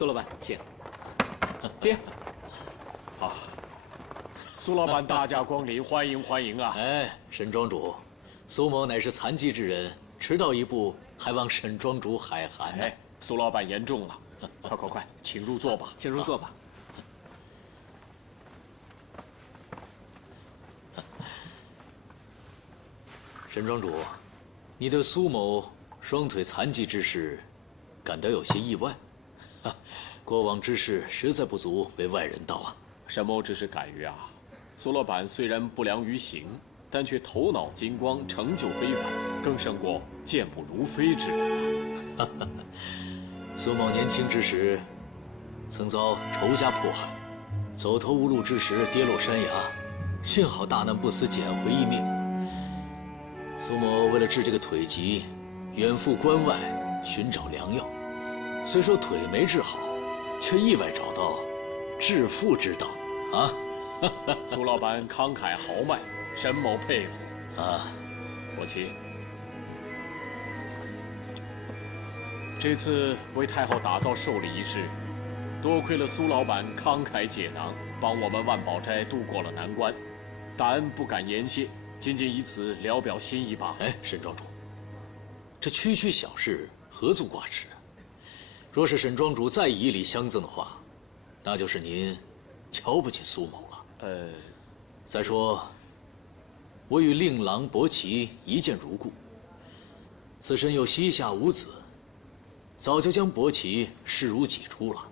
苏老板，请。爹。啊，苏老板大驾光临，欢迎欢迎啊！哎，沈庄主，苏某乃是残疾之人，迟到一步，还望沈庄主海涵。哎，苏老板言重了，快快快，请入座吧，请入座吧。沈庄主，你对苏某双腿残疾之事感到有些意外，过往之事实在不足为外人道啊。沈某只是感于啊，苏老板虽然不良于行，但却头脑金光，成就非凡，更胜过健步如飞之人啊。苏某年轻之时，曾遭仇家迫害，走投无路之时跌落山崖，幸好大难不死，捡回一命。苏某为了治这个腿疾，远赴关外寻找良药，虽说腿没治好，却意外找到致富之道啊！苏老板慷慨豪迈，沈某佩服啊！伯奇，这次为太后打造寿礼一事，多亏了苏老板慷慨解囊，帮我们万宝斋渡过了难关，大恩不敢言谢，仅仅以此聊表心意罢了。哎，沈庄主，这区区小事何足挂齿？若是沈庄主再以以礼相赠的话，那就是您瞧不起苏某了。再说，我与令郎伯奇一见如故，此身又膝下无子，早就将伯奇视如己出了。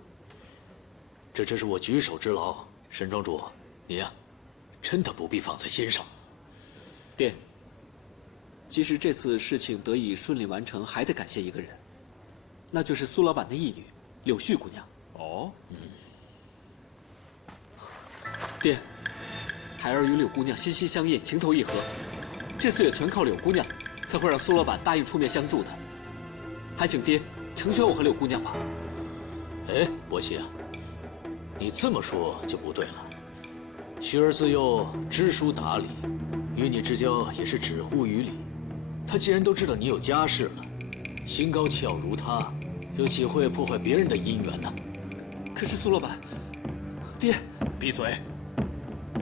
这只是我举手之劳，沈庄主，您呀，真的不必放在心上。爹，其实这次事情得以顺利完成，还得感谢一个人，那就是苏老板的义女柳絮姑娘。哦，爹，孩儿与柳姑娘心心相印，情投意合，这次也全靠柳姑娘才会让苏老板答应出面相助的。还请爹成全我和柳姑娘吧。哎，伯奇啊，你这么说就不对了。徐儿自幼知书达理，与你之交也是止乎于理。他既然都知道你有家室了，心高气傲如他，又岂会破坏别人的姻缘呢？可是苏老板，爹，闭嘴！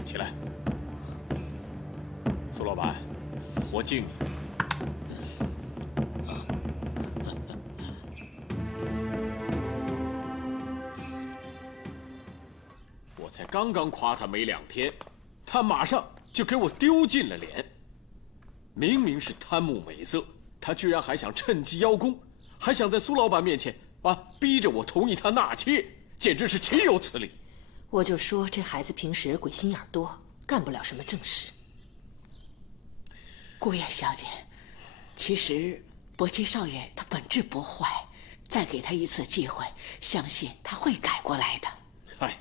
起来，苏老板，我敬你。我才刚刚夸他没2天，他马上就给我丢尽了脸。明明是贪慕美色，他居然还想趁机邀功，还想在苏老板面前逼着我同意他纳妾，简直是岂有此理！我就说这孩子平时鬼心眼多，干不了什么正事。顾燕小姐，其实伯奇少爷他本质不坏，再给他一次机会，相信他会改过来的。唉，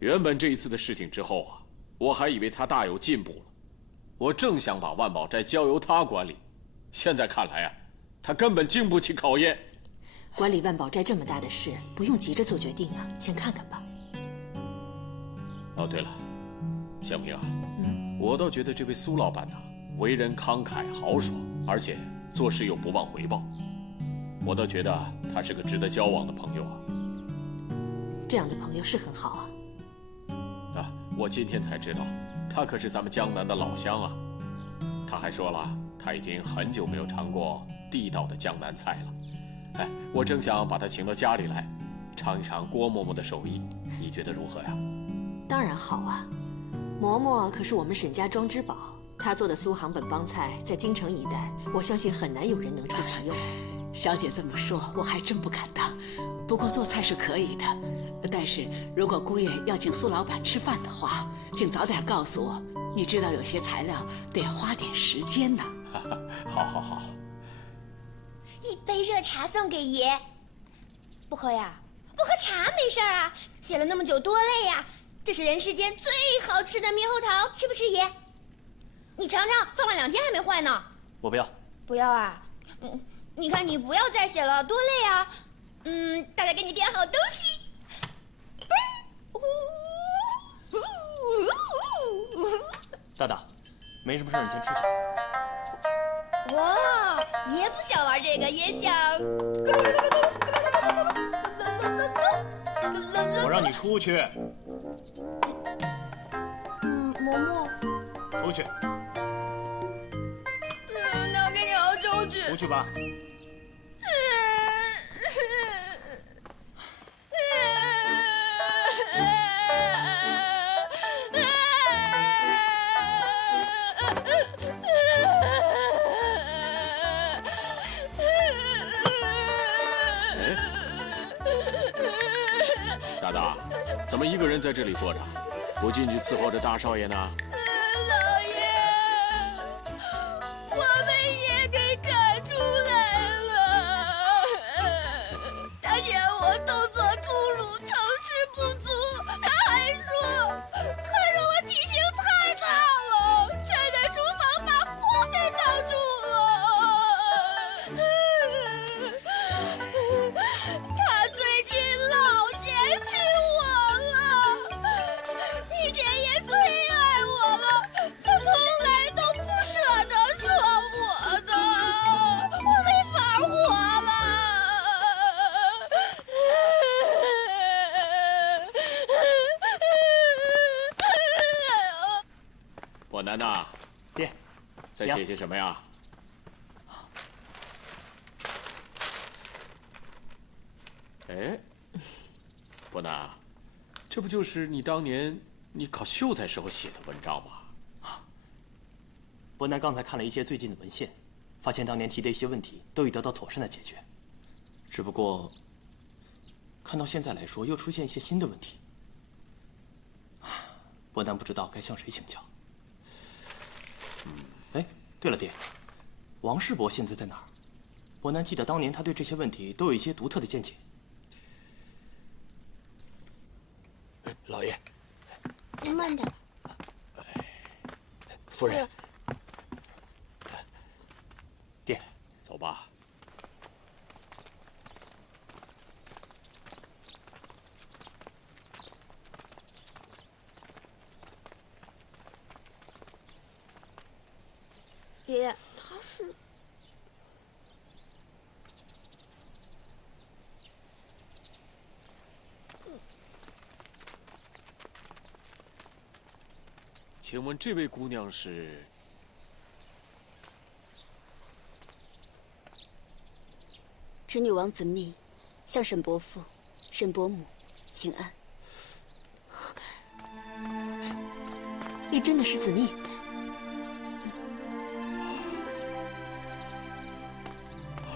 原本这一次的事情之后啊，我还以为他大有进步了，我正想把万宝斋交由他管理，现在看来啊，他根本经不起考验。管理万宝斋这么大的事，不用急着做决定啊，先看看吧。哦，对了，香萍啊，我倒觉得这位苏老板为人慷慨豪爽，而且做事又不忘回报，我倒觉得他是个值得交往的朋友啊。这样的朋友是很好啊。我今天才知道，他可是咱们江南的老乡啊。他还说了，他已经很久没有尝过地道的江南菜了。哎，我正想把他请到家里来，尝一尝郭嬷嬷的手艺，你觉得如何呀？当然好啊，嬷嬷可是我们沈家庄之宝，她做的苏杭本帮菜，在京城一带，我相信很难有人能出其右。小姐这么说，我还真不敢当。不过做菜是可以的，但是如果姑爷要请苏老板吃饭的话，请早点告诉我。你知道有些材料得花点时间呢。好好好。一杯热茶送给爷。不喝呀？不喝茶没事啊，写了那么久多累呀。这是人世间最好吃的猕猴桃，吃不吃爷？你尝尝，放了2天还没坏呢。我不要。不要啊？你看你不要再写了，多累啊。大家给你编好东西。大大，没什么事，你先出去。哇，爷不想玩这个，也想。你出去。嬷嬷。出去。那我跟你熬粥去。出去吧。大大，怎么一个人在这里坐着，不进去伺候着大少爷呢？老爷，我被爷给赶出来了。他嫌我动作粗鲁，成事不足。他还说我体型太大了，站在书房把锅给挡住了。他最近老嫌弃我了，以前也最爱我了，他从来都不舍得说我的，我没法活了。伯南呐，爹，在写些什么呀？哎，伯南，这不就是你当年你考秀才时候写的文章吗？伯南刚才看了一些最近的文献，发现当年提的一些问题都已得到妥善的解决，只不过看到现在来说，又出现一些新的问题。伯南不知道该向谁请教。哎，对了，爹，王世伯现在在哪儿？伯南记得当年他对这些问题都有一些独特的见解。老爷，您慢点。夫人，爹，走吧。爷，他是。请问这位姑娘是？侄女王子密，向沈伯父、沈伯母请安。你真的是子密？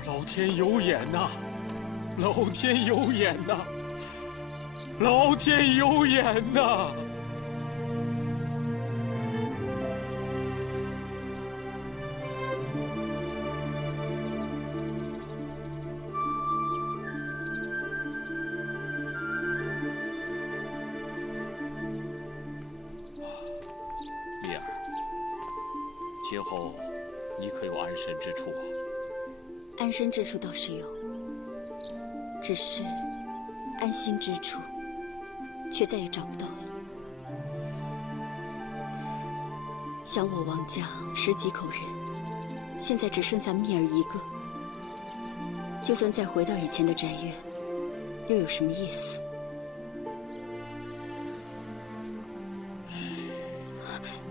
老天有眼呐！老天有眼呐！老天有眼呐！蜜儿，今后你可有安身之处啊？安身之处倒是有，只是安心之处却再也找不到了。想我王家10几口人，现在只剩下蜜儿一个，就算再回到以前的宅院，又有什么意思？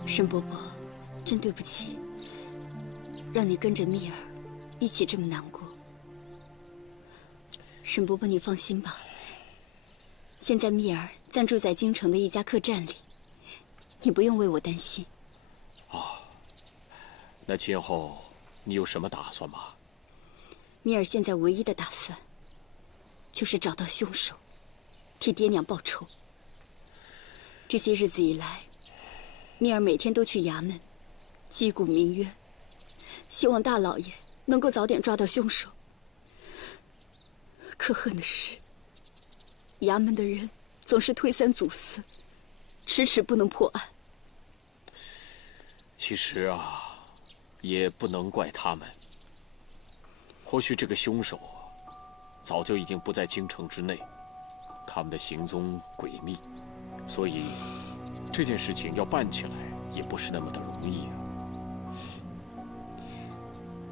沈伯伯，真对不起，让你跟着蜜儿一起这么难过。沈伯伯，你放心吧，现在蜜儿暂住在京城的一家客栈里，你不用为我担心。那今后你有什么打算吗？蜜儿现在唯一的打算，就是找到凶手，替爹娘报仇。这些日子以来，蜜儿每天都去衙门，击鼓鸣冤，希望大老爷能够早点抓到凶手。可恨的是，衙门的人总是推三阻四，迟迟不能破案。其实啊，也不能怪他们。或许这个凶手早就已经不在京城之内，他们的行踪诡秘，所以这件事情要办起来也不是那么的容易啊。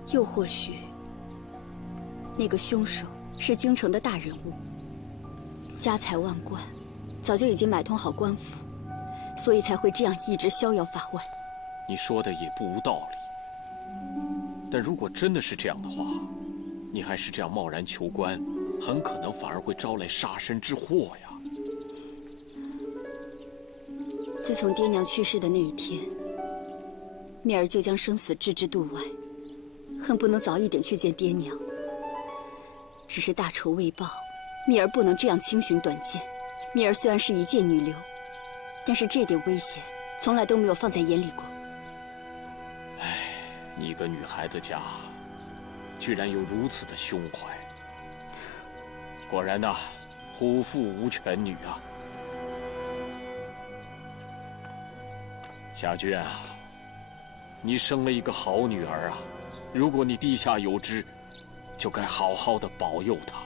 又或许，那个凶手是京城的大人物，家财万贯，早早就已经买通好官府，所以才会这样一直逍遥法外。你说的也不无道理。但如果真的是这样的话，你还是这样贸然求官，很可能反而会招来杀身之祸呀。自从爹娘去世的那一天，蜜儿就将生死置之度外，恨不能早一点去见爹娘。只是大仇未报，蜜儿不能这样轻寻短见。蜜儿虽然是一介女流，但是这点危险从来都没有放在眼里过。你一个女孩子家，居然有如此的胸怀。果然呐，虎父无犬女啊。夏君啊，你生了一个好女儿啊！如果你地下有知，就该好好的保佑她，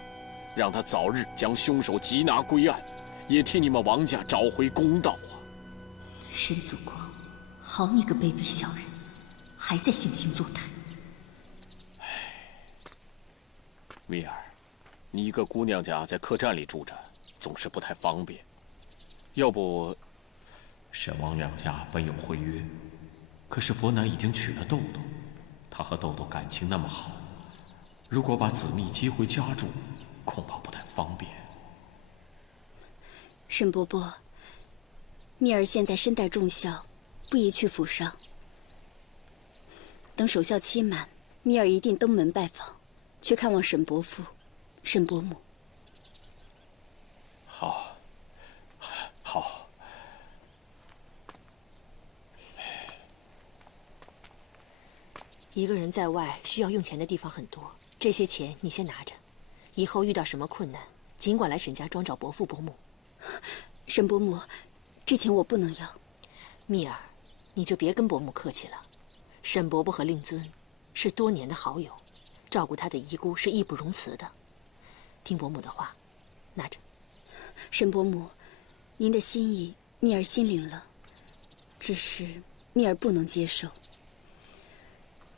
让她早日将凶手缉拿归案，也替你们王家找回公道啊！申祖光，好你个卑鄙小人，还在惺惺作态。蜜儿，你一个姑娘家在客栈里住着，总是不太方便。要不，沈王两家本有婚约，可是伯南已经娶了豆豆，他和豆豆感情那么好，如果把子密接回家住，恐怕不太方便。沈伯伯，蜜儿现在身带重孝，不宜去府上。等守孝期满，蜜儿一定登门拜访，去看望沈伯父、沈伯母。好，好。一个人在外需要用钱的地方很多，这些钱你先拿着，以后遇到什么困难，尽管来沈家庄找伯父伯母。沈伯母，这钱我不能要。蜜儿，你就别跟伯母客气了。沈伯伯和令尊是多年的好友，照顾他的遗孤是义不容辞的。听伯母的话，拿着。沈伯母，您的心意蜜儿心领了，只是蜜儿不能接受。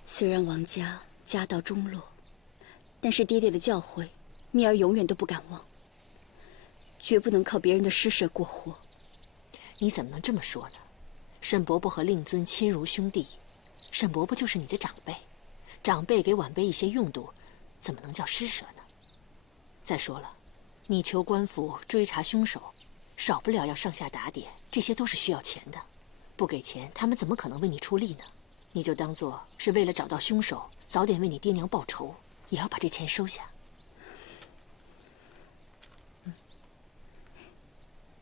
虽然王家家道中落，但是爹爹的教诲，蜜儿永远都不敢忘。绝不能靠别人的施舍过活。你怎么能这么说呢？沈伯伯和令尊亲如兄弟，沈伯伯就是你的长辈，长辈给晚辈一些用度，怎么能叫施舍呢？再说了，你求官府追查凶手，少不了要上下打点，这些都是需要钱的。不给钱，他们怎么可能为你出力呢？你就当做是为了找到凶手，早点为你爹娘报仇，也要把这钱收下。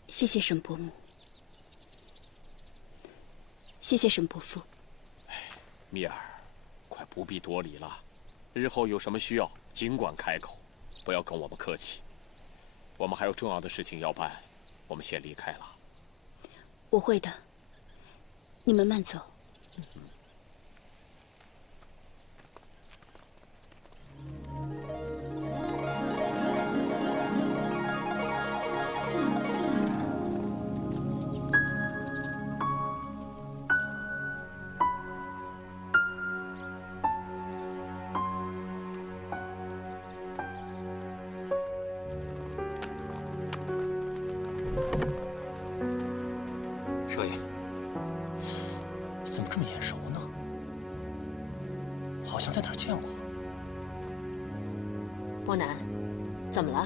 谢谢沈伯母，谢谢沈伯父。蜜儿，快不必多礼了，日后有什么需要尽管开口，不要跟我们客气。我们还有重要的事情要办，我们先离开了。我会的，你们慢走。少爷，怎么这么眼熟呢？好像在哪儿见过。伯南，怎么了？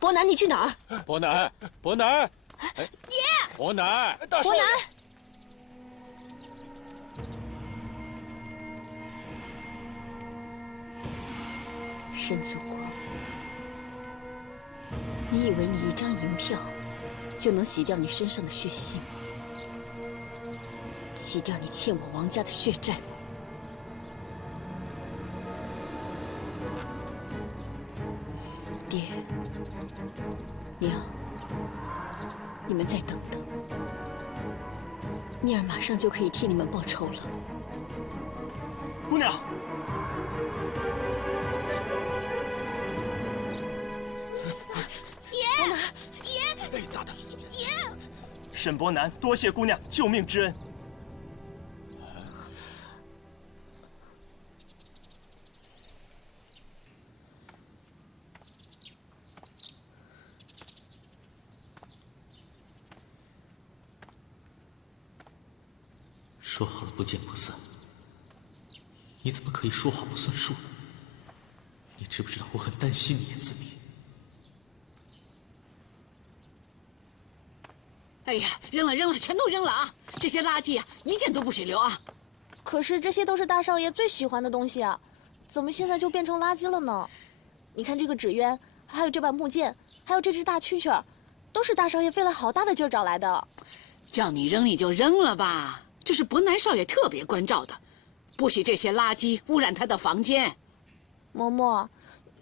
伯南，你去哪儿？伯南，伯南，爹！伯南，大少爷！申祖光，你以为你一张银票就能洗掉你身上的血腥，洗掉你欠我王家的血债吗？爹，娘，你们再等等，蜜儿马上就可以替你们报仇了。姑娘。爷，哎，大大，沈伯南，多谢姑娘救命之恩。说好了不见不散，你怎么可以说话不算数呢？你知不知道我很担心你，子密？哎呀，扔了扔了，全都扔了啊！这些垃圾啊，一件都不许留啊！可是这些都是大少爷最喜欢的东西啊，怎么现在就变成垃圾了呢？你看这个纸鸢，还有这把木剑，还有这只大蛐蛐，都是大少爷费了好大的劲儿找来的。叫你扔你就扔了吧，这是伯南少爷特别关照的，不许这些垃圾污染他的房间。嬷嬷，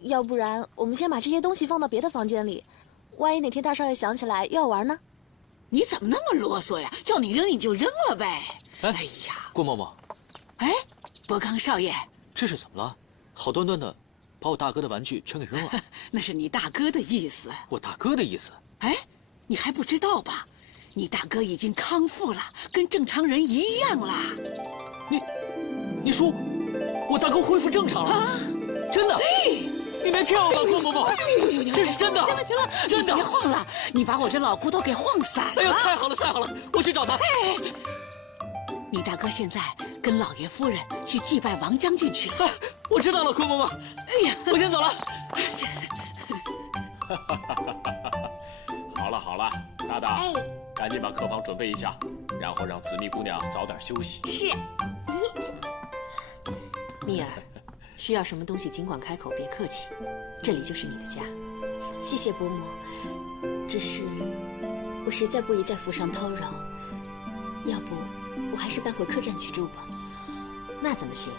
要不然我们先把这些东西放到别的房间里，万一哪天大少爷想起来又要玩呢？你怎么那么啰嗦呀？叫你扔你就扔了呗。哎呀，郭嬷嬷，哎，伯刚少爷，这是怎么了？好端端的，把我大哥的玩具全给扔了。那是你大哥的意思。我大哥的意思？哎，你还不知道吧？你大哥已经康复了，跟正常人一样啦。你说，我大哥恢复正常了？啊、真的？哎，你没骗我吧，郭嬷嬷？这是真的。行了行了，真的。别晃了，你把我这老骨头给晃散了。哎呦，太好了太好了，我去找他。哎，你大哥现在跟老爷夫人去祭拜王将军去了。哎，我知道了，郭嬷嬷。哎呀，我先走了。好了好了，大大，哎，赶紧把客房准备一下，然后让紫蜜姑娘早点休息。是。蜜儿，需要什么东西尽管开口，别客气，这里就是你的家。谢谢伯母，只是我实在不宜在府上叨扰，要不我还是搬回客栈去住吧。那怎么行？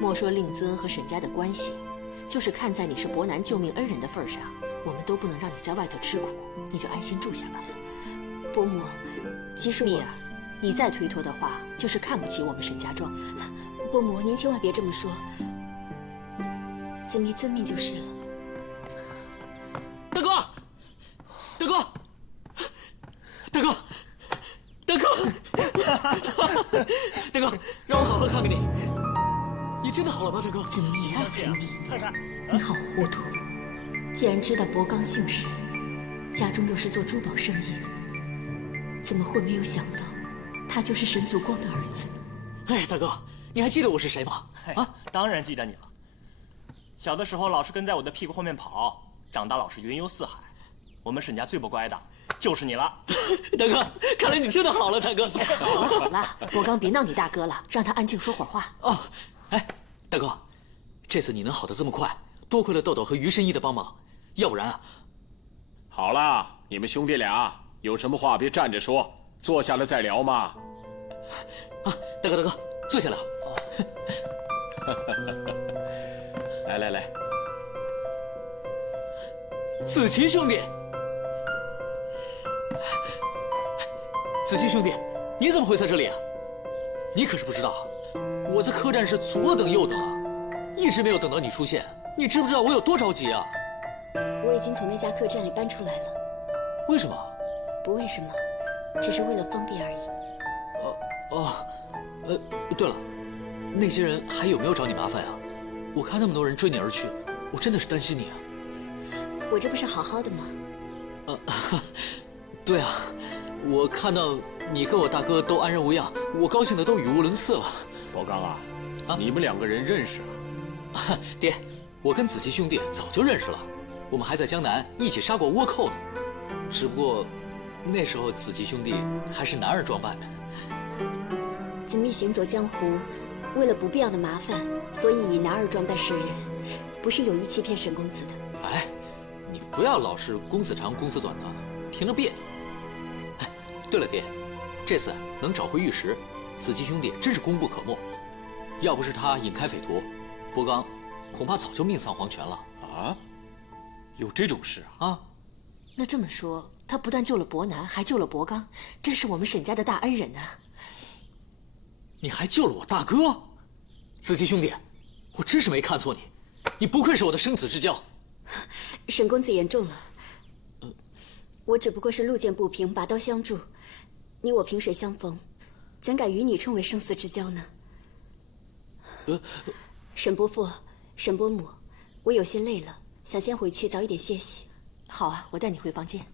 莫说令尊和沈家的关系，就是看在你是伯南救命恩人的份上，我们都不能让你在外头吃苦，你就安心住下吧。伯母，其实蜜儿，你再推脱的话，就是看不起我们沈家庄。伯母，您千万别这么说，子密遵命就是了。大哥，大哥，大哥，大哥，大哥，让我好好看看你。你真的好了吗，大哥？子密啊，子密，你好糊涂。既然知道伯刚姓沈，家中又是做珠宝生意的，怎么会没有想到他就是沈祖光的儿子呢？哎，大哥，你还记得我是谁吗？啊，当然记得你了。小的时候老是跟在我的屁股后面跑，长大老是云游四海。我们沈家最不乖的就是你了。大哥，看来你真的好了，大哥。好了好了，伯刚别闹你大哥了，让他安静说会儿话。哦，哎，大哥，这次你能好得这么快，多亏了豆豆和于神医的帮忙，要不然啊……好了，你们兄弟俩有什么话别站着说，坐下来再聊嘛。啊，大哥，坐下来。来来来，子琪兄弟，子琪兄弟，你怎么会在这里啊？你可是不知道，我在客栈是左等右等啊，一直没有等到你出现。你知不知道我有多着急啊？我已经从那家客栈里搬出来了。为什么？不为什么，只是为了方便而已。对了，那些人还有没有找你麻烦啊？我看那么多人追你而去，我真的是担心你啊。我这不是好好的吗？对啊，我看到你跟我大哥都安然无恙，我高兴的都语无伦次了。伯刚啊，你们两个人认识啊？爹，我跟子琪兄弟早就认识了，我们还在江南一起杀过倭寇呢。只不过那时候子琪兄弟还是男儿装扮的。子密行走江湖，为了不必要的麻烦，所以以男儿装扮示人，不是有意欺骗沈公子的。哎，你不要老是公子长公子短的，听着别扭。哎，对了，爹，这次能找回玉石，子琪兄弟真是功不可没。要不是他引开匪徒，伯刚恐怕早就命丧黄泉了。啊？有这种事啊？啊，那这么说，他不但救了伯南，还救了伯刚，真是我们沈家的大恩人呐。你还救了我大哥，子琪兄弟，我真是没看错你，你不愧是我的生死之交。沈公子言重了。我只不过是路见不平，拔刀相助。你我萍水相逢，怎敢与你称为生死之交呢？沈伯父，沈伯母，我有些累了，想先回去早一点歇息。好啊，我带你回房间。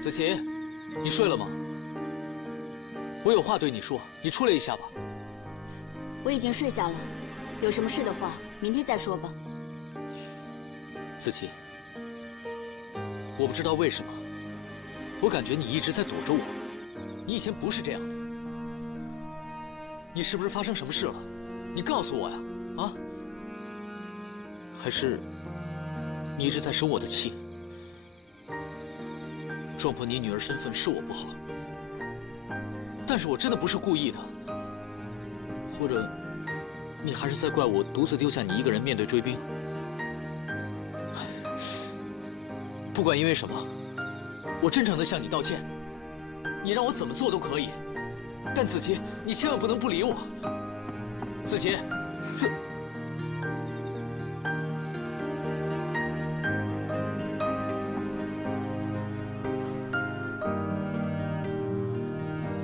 子琪，你睡了吗？我有话对你说，你出来一下吧。我已经睡下了，有什么事的话，明天再说吧。子琪，我不知道为什么，我感觉你一直在躲着我。你以前不是这样的，你是不是发生什么事了？你告诉我呀，啊？还是你一直在生我的气？撞破你女儿身份是我不好，但是我真的不是故意的。或者，你还是在怪我独自丢下你一个人面对追兵？不管因为什么，我真诚地向你道歉。你让我怎么做都可以，但子琪，你千万不能不理我。子琪，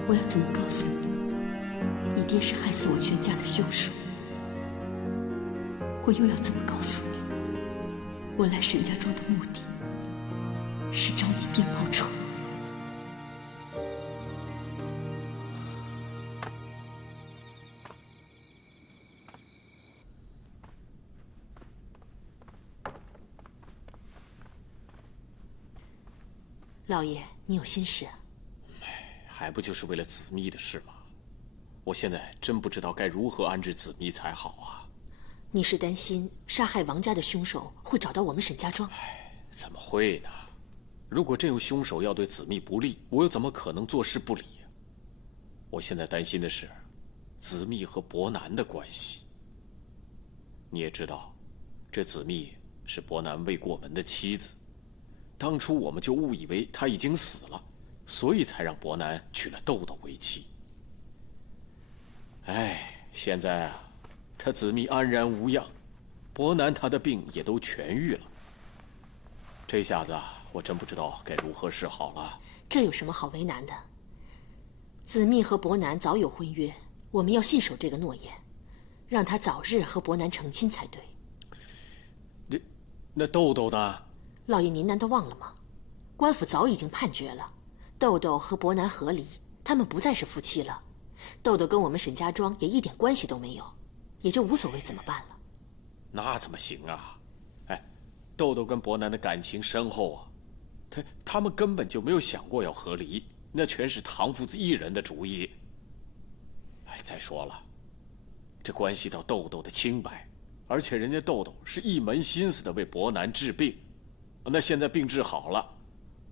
我要怎么告诉你，你爹是害死我全家的凶手？我又要怎么告诉你，我来沈家庄的目的是找你爹报仇？老爷，你有心事啊？还不就是为了子密的事吗？我现在真不知道该如何安置子密才好啊！你是担心杀害王家的凶手会找到我们沈家庄？怎么会呢？如果真有凶手要对子密不利，我又怎么可能坐视不理呀？我现在担心的是子密和伯南的关系。你也知道，这子密是伯南未过门的妻子，当初我们就误以为他已经死了，所以才让伯南娶了豆豆为妻。现在啊，他子密安然无恙，伯南他的病也都痊愈了。这下子啊，我真不知道该如何是好了。这有什么好为难的？子密和伯南早有婚约，我们要信守这个诺言，让他早日和伯南成亲才对。那豆豆呢？老爷，您难道忘了吗？官府早已经判决了，豆豆和伯南和离，他们不再是夫妻了。豆豆跟我们沈家庄也一点关系都没有，也就无所谓怎么办了。那怎么行啊？豆豆跟伯南的感情深厚啊，他们根本就没有想过要和离，那全是唐夫子一人的主意。再说了，这关系到豆豆的清白，而且人家豆豆是一门心思的为伯南治病，那现在病治好了，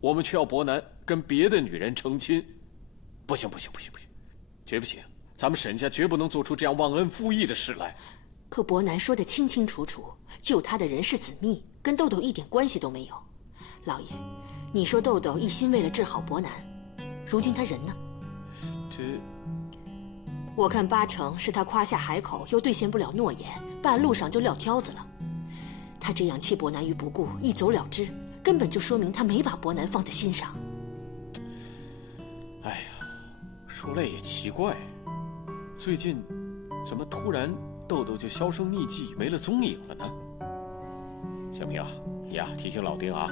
我们却要伯南跟别的女人成亲，不行，绝不行！咱们沈家绝不能做出这样忘恩负义的事来。可伯南说得清清楚楚，救他的人是子密，跟豆豆一点关系都没有。老爷，你说豆豆一心为了治好伯南，如今他人呢？我看八成是他夸下海口，又兑现不了诺言，半路上就撂挑子了。他这样弃伯南于不顾，一走了之，根本就说明他没把伯南放在心上。说来也奇怪，最近怎么突然豆豆就销声匿迹，没了踪影了呢？小平啊，你呀提醒老丁啊，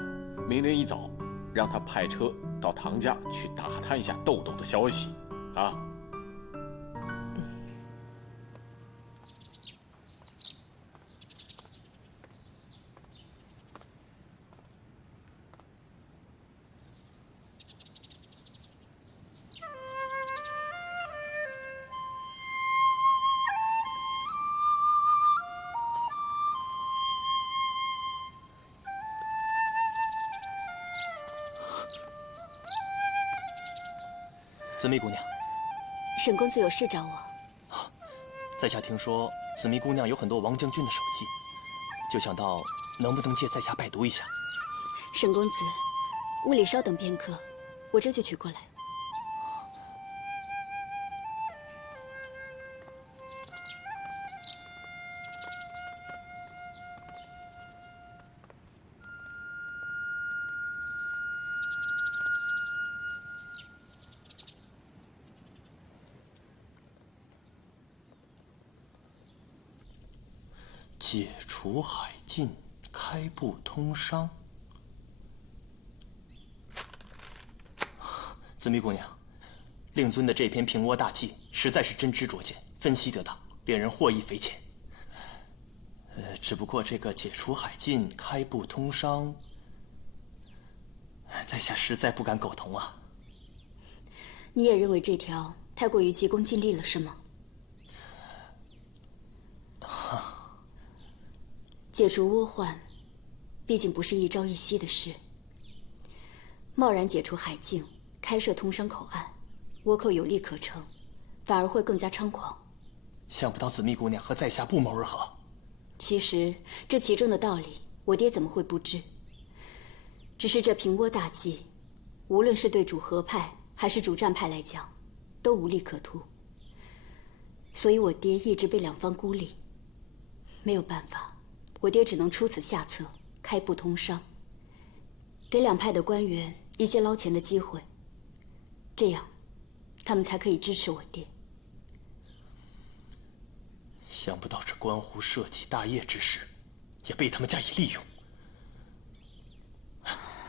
明天一早让他派车到唐家去打探一下豆豆的消息啊。紫薇姑娘，沈公子有事找我。在下听说紫薇姑娘有很多王将军的手迹，就想到能不能借在下拜读一下。沈公子，屋里稍等片刻，我这就取过来。解除海禁，开埠通商。紫薇姑娘，令尊的这篇平倭大计实在是真知灼见，分析得当，令人获益匪浅。只不过这个解除海禁，开埠通商，在下实在不敢苟同啊。你也认为这条太过于急功近利了，是吗？解除倭患，毕竟不是一朝一夕的事。贸然解除海禁，开设通商口岸，倭寇有利可乘，反而会更加猖狂。想不到紫薇姑娘和在下不谋而合。其实这其中的道理，我爹怎么会不知？只是这平倭大计，无论是对主和派还是主战派来讲，都无利可图。所以我爹一直被两方孤立，没有办法。我爹只能出此下策，开埠通商，给两派的官员一些捞钱的机会，这样，他们才可以支持我爹。想不到这关乎社稷大业之事，也被他们加以利用。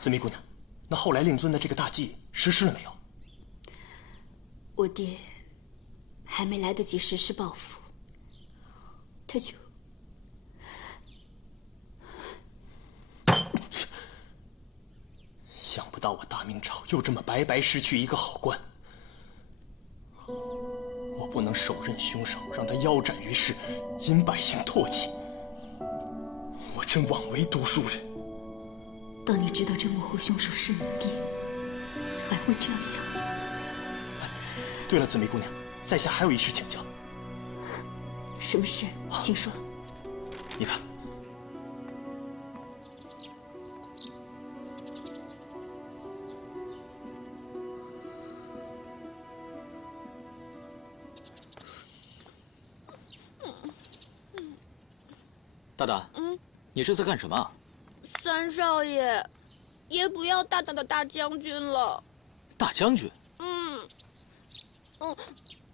紫薇姑娘，那后来令尊的这个大计实施了没有？我爹还没来得及实施报复，他就……想不到我大明朝又这么白白失去一个好官，我不能手刃凶手，让他腰斩于世，引百姓唾弃。我真枉为读书人。当你知道这幕后凶手是你爹，还会这样想吗？对了，紫薇姑娘，在下还有一事请教。什么事？请说。你看。大大，你这在干什么？三少爷，爷不要大大的大将军了。大将军？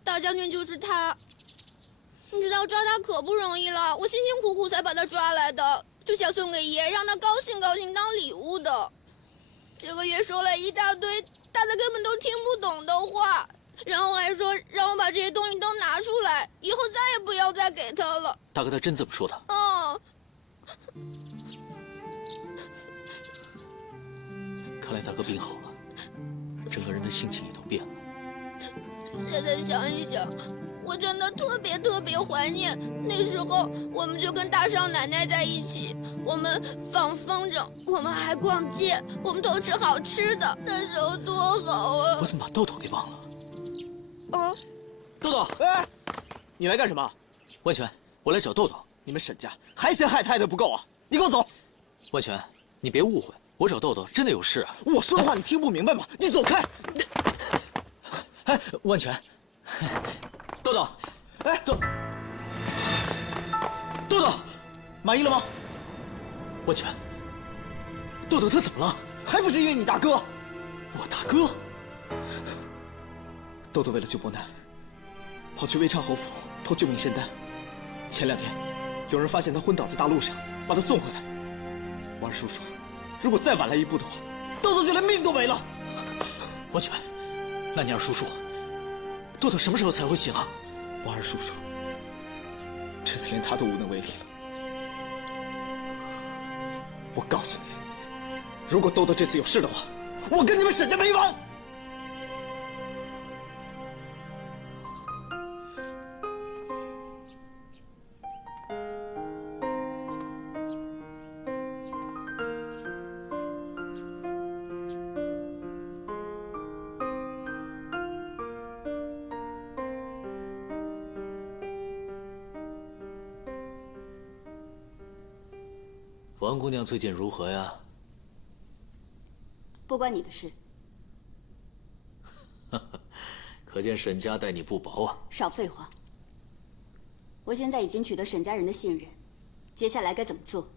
大将军就是他。你知道抓他可不容易了，我辛辛苦苦才把他抓来的，就想送给爷，让他高兴高兴当礼物的。这个爷说了一大堆大家根本都听不懂的话，然后还说让我把这些东西都拿出来，以后再也不要再给他了。大哥他真这么说的？看来大哥病好了，整个人的性情也都变了。现在想一想，我真的特别怀念那时候，我们就跟大少奶奶在一起，我们放风筝，我们还逛街，我们偷吃好吃的，那时候多好啊！我怎么把豆豆给忘了？豆豆，哎，你来干什么？万全，我来找豆豆。你们沈家还嫌害太太不够啊？你给我走！万全，你别误会，我找豆豆真的有事啊。我说的话你听不明白吗？你走开！哎，万全，豆豆，哎，豆豆，满意了吗？万全，豆豆他怎么了？还不是因为你大哥！我大哥？豆豆为了救伯南，跑去魏昌侯府偷救命仙丹。前2天，有人发现他昏倒在大路上，把他送回来。王二叔说，如果再晚来一步的话，豆豆就连命都没了。万全，那你二叔说，豆豆什么时候才会醒啊？王二叔说，这次连他都无能为力了。我告诉你，如果豆豆这次有事的话，我跟你们沈家没完！王姑娘最近如何呀？不关你的事。可见沈家待你不薄啊！少废话。我现在已经取得沈家人的信任，接下来该怎么做？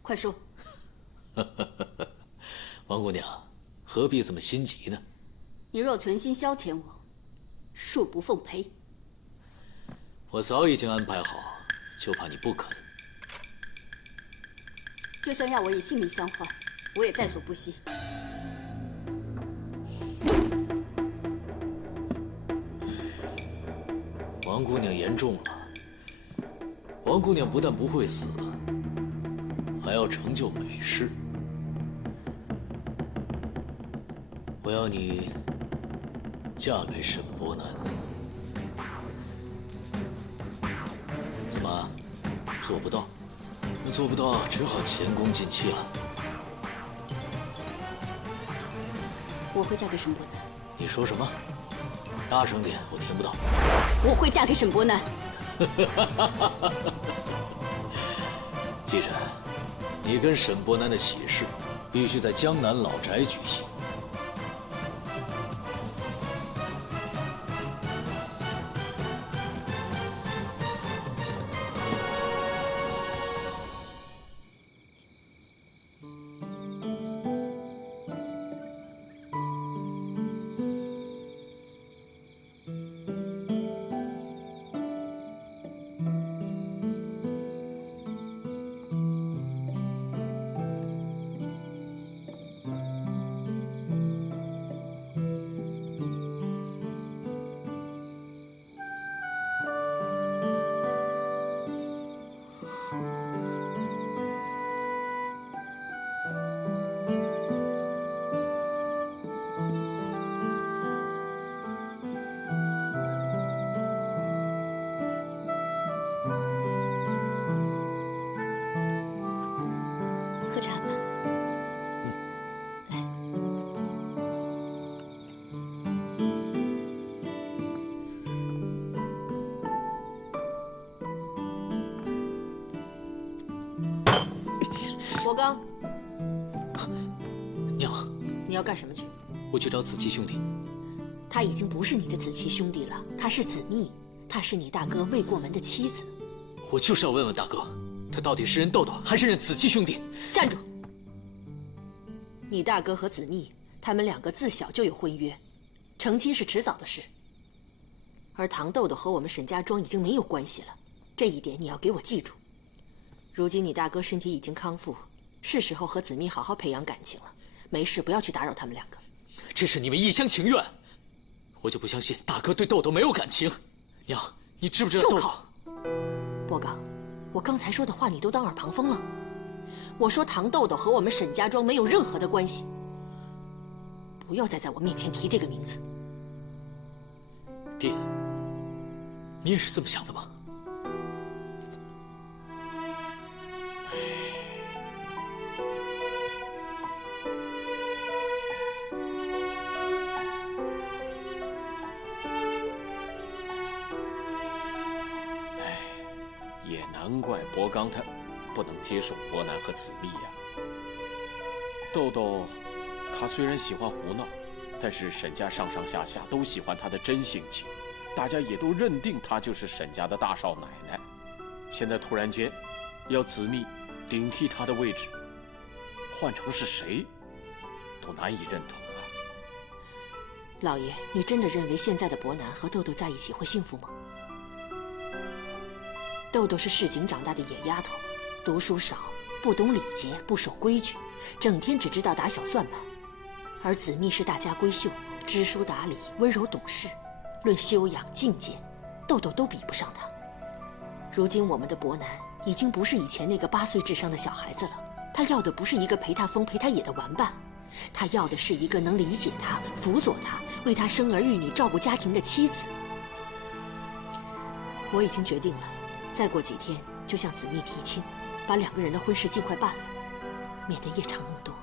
快说。王姑娘，何必这么心急呢？你若存心消遣我，恕不奉陪。我早已经安排好，就怕你不肯。就算要我以性命相换，我也在所不惜。王姑娘言重了。王姑娘不但不会死，还要成就美事。我要你嫁给沈伯南。怎么，做不到？那做不到，只好前功尽弃了。我会嫁给沈伯南。你说什么？大声点，我听不到。我会嫁给沈伯南。记着，你跟沈伯南的喜事必须在江南老宅举行。喝茶吧。来。伯刚，娘，你要干什么去？我去找子期兄弟。他已经不是你的子期兄弟了，他是子密，他是你大哥未过门的妻子。我就是要问问大哥，他到底是认豆豆还是认子期兄弟？站住！你大哥和子密，他们两个自小就有婚约，成亲是迟早的事。而唐豆豆和我们沈家庄已经没有关系了，这一点你要给我记住。如今你大哥身体已经康复，是时候和子密好好培养感情了。没事，不要去打扰他们两个。这是你们一厢情愿，我就不相信大哥对豆豆没有感情。娘，你知不知道？住口！伯刚，我刚才说的话你都当耳旁风了。我说唐豆豆和我们沈家庄没有任何的关系，不要再在我面前提这个名字。爹，你也是这么想的吗？也难怪伯刚他不能接受伯南和子密呀。豆豆，他虽然喜欢胡闹，但是沈家上上下下都喜欢他的真性情，大家也都认定他就是沈家的大少奶奶。现在突然间要子密顶替他的位置，换成是谁都难以认同啊。老爷，你真的认为现在的伯南和豆豆在一起会幸福吗？豆豆是市井长大的野丫头，读书少，不懂礼节，不守规矩，整天只知道打小算盘。而子密是大家闺秀，知书达理，温柔懂事，论修养境界，豆豆都比不上她。如今我们的伯南已经不是以前那个8岁智商的小孩子了，他要的不是一个陪他疯陪他野的玩伴，他要的是一个能理解他、辅佐他、为他生儿育女、照顾家庭的妻子。我已经决定了，再过几天就向子密提亲，把2个人的婚事尽快办了，免得夜长梦多。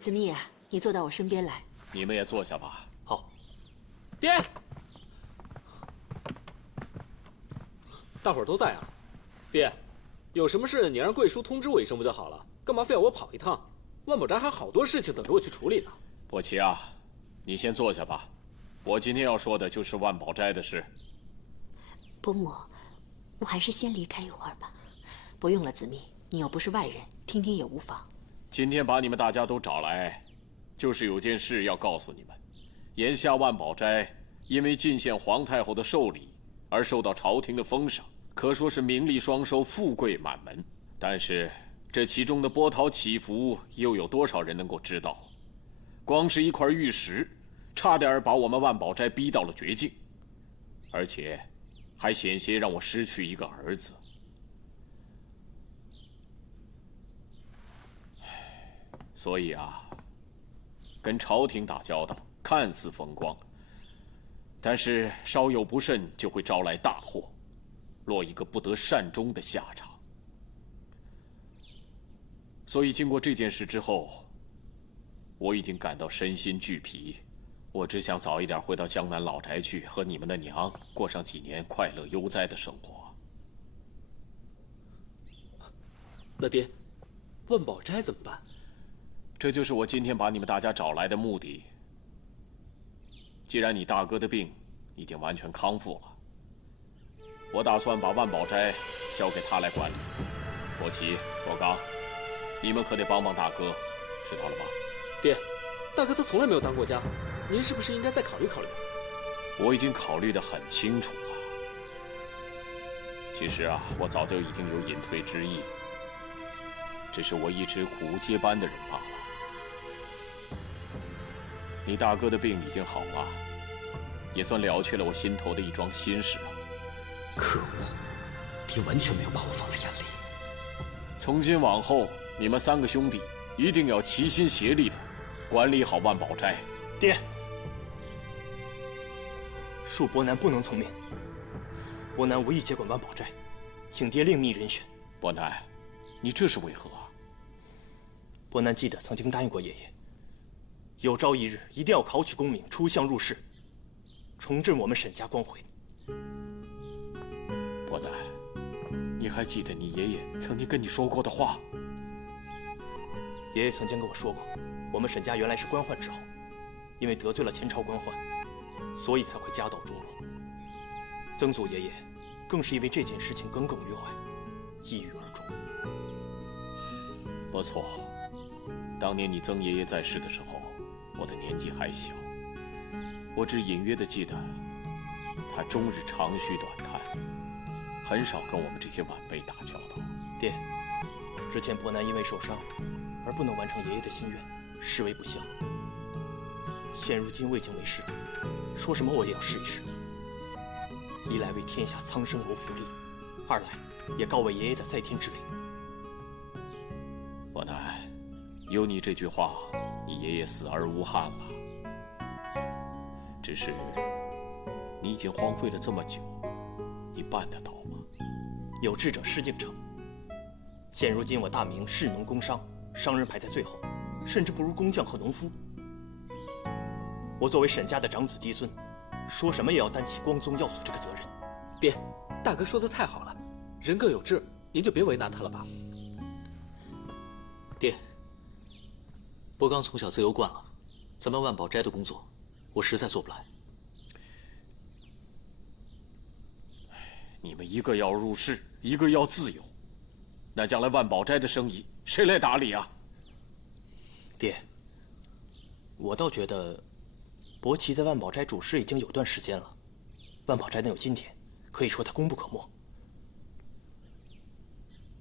子密啊，你坐到我身边来。你们也坐下吧。好。爹，大伙儿都在啊。爹，有什么事你让贵叔通知我一声不就好了？干嘛非要我跑一趟？万宝斋还好多事情等着我去处理呢。伯奇啊，你先坐下吧。我今天要说的就是万宝斋的事。伯母，我还是先离开一会儿吧。不用了，子密，你又不是外人，听听也无妨。今天把你们大家都找来，就是有件事要告诉你们。眼下万宝斋因为进献皇太后的寿礼而受到朝廷的封赏，可说是名利双收，富贵满门。但是这其中的波涛起伏，又有多少人能够知道？光是一块玉石，差点把我们万宝斋逼到了绝境，而且还险些让我失去一个儿子。所以啊，跟朝廷打交道看似风光，但是稍有不慎就会招来大祸，落一个不得善终的下场。所以经过这件事之后，我已经感到身心俱疲，我只想早一点回到江南老宅去，和你们的娘过上几年快乐悠哉的生活。那爹，万宝斋怎么办？这就是我今天把你们大家找来的目的。既然你大哥的病已经完全康复了，我打算把万宝斋交给他来管理。伯奇、伯刚，你们可得帮帮大哥，知道了吧？爹，大哥他从来没有当过家，您是不是应该再考虑考虑？我已经考虑得很清楚了。其实啊，我早就已经有隐退之意，只是我一直苦无接班的人罢了。你大哥的病已经好了，也算了却了我心头的一桩心事了。可恶，爹完全没有把我放在眼里。从今往后，你们三个兄弟一定要齐心协力的管理好万宝斋。爹，恕伯南不能从命。伯南无意接管万宝斋，请爹另觅人选。伯南，你这是为何啊？伯南记得曾经答应过爷爷，有朝一日一定要考取功名，出乡入仕，重振我们沈家光辉。伯南，你还记得你爷爷曾经跟你说过的话？爷爷曾经跟我说过，我们沈家原来是官宦之后，因为得罪了前朝官宦，所以才会家道中落。曾祖爷爷更是因为这件事情耿耿于怀，抑郁而终。不错，当年你曾爷爷在世的时候，我的年纪还小，我只隐约的记得，他终日长吁短叹，很少跟我们这些晚辈打交道。爹，之前伯南因为受伤而不能完成爷爷的心愿，视为不孝。现如今未经为事，说什么我也要试一试。一来为天下苍生谋福利，二来也告慰爷爷的在天之灵。伯南，有你这句话，你爷爷死而无憾了。只是你已经荒废了这么久，你办得到吗？有志者事竟成。现如今我大明士农工商，商人排在最后，甚至不如工匠和农夫。我作为沈家的长子嫡孙，说什么也要担起光宗耀祖这个责任。爹，大哥说的太好了，人各有志，您就别为难他了吧。爹，伯刚从小自由惯了，咱们万宝斋的工作，我实在做不来。你们一个要入仕，一个要自由，那将来万宝斋的生意谁来打理啊？爹，我倒觉得，伯奇在万宝斋主事已经有段时间了，万宝斋能有今天，可以说他功不可没。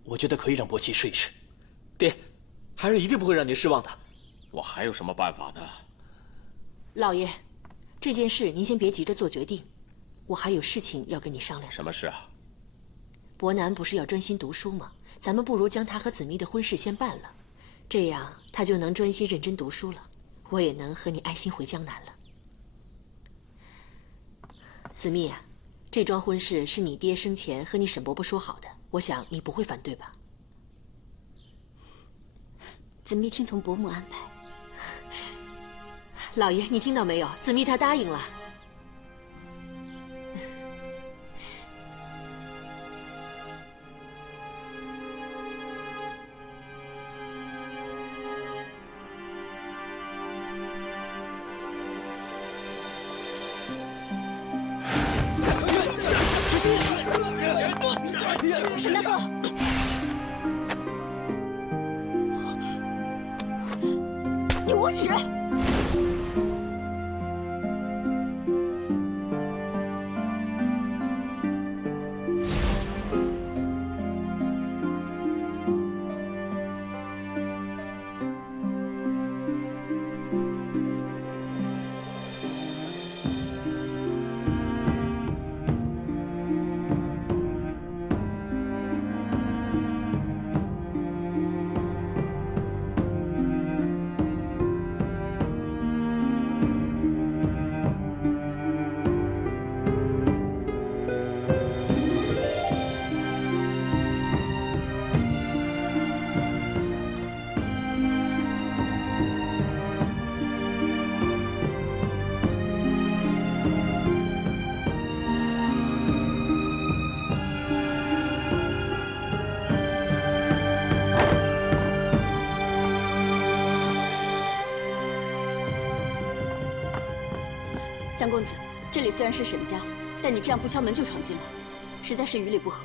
我觉得可以让伯奇试一试。爹，还是一定不会让您失望的。我还有什么办法呢？老爷，这件事您先别急着做决定，我还有事情要跟你商量。什么事啊？伯南不是要专心读书吗？咱们不如将他和子密的婚事先办了，这样他就能专心认真读书了，我也能和你安心回江南了。子密啊，这桩婚事是你爹生前和你沈伯伯说好的，我想你不会反对吧？子密听从伯母安排。老爷，你听到没有？子密她答应了。沈大哥，你无耻！三公子，这里虽然是沈家，但你这样不敲门就闯进来，实在是于理不合。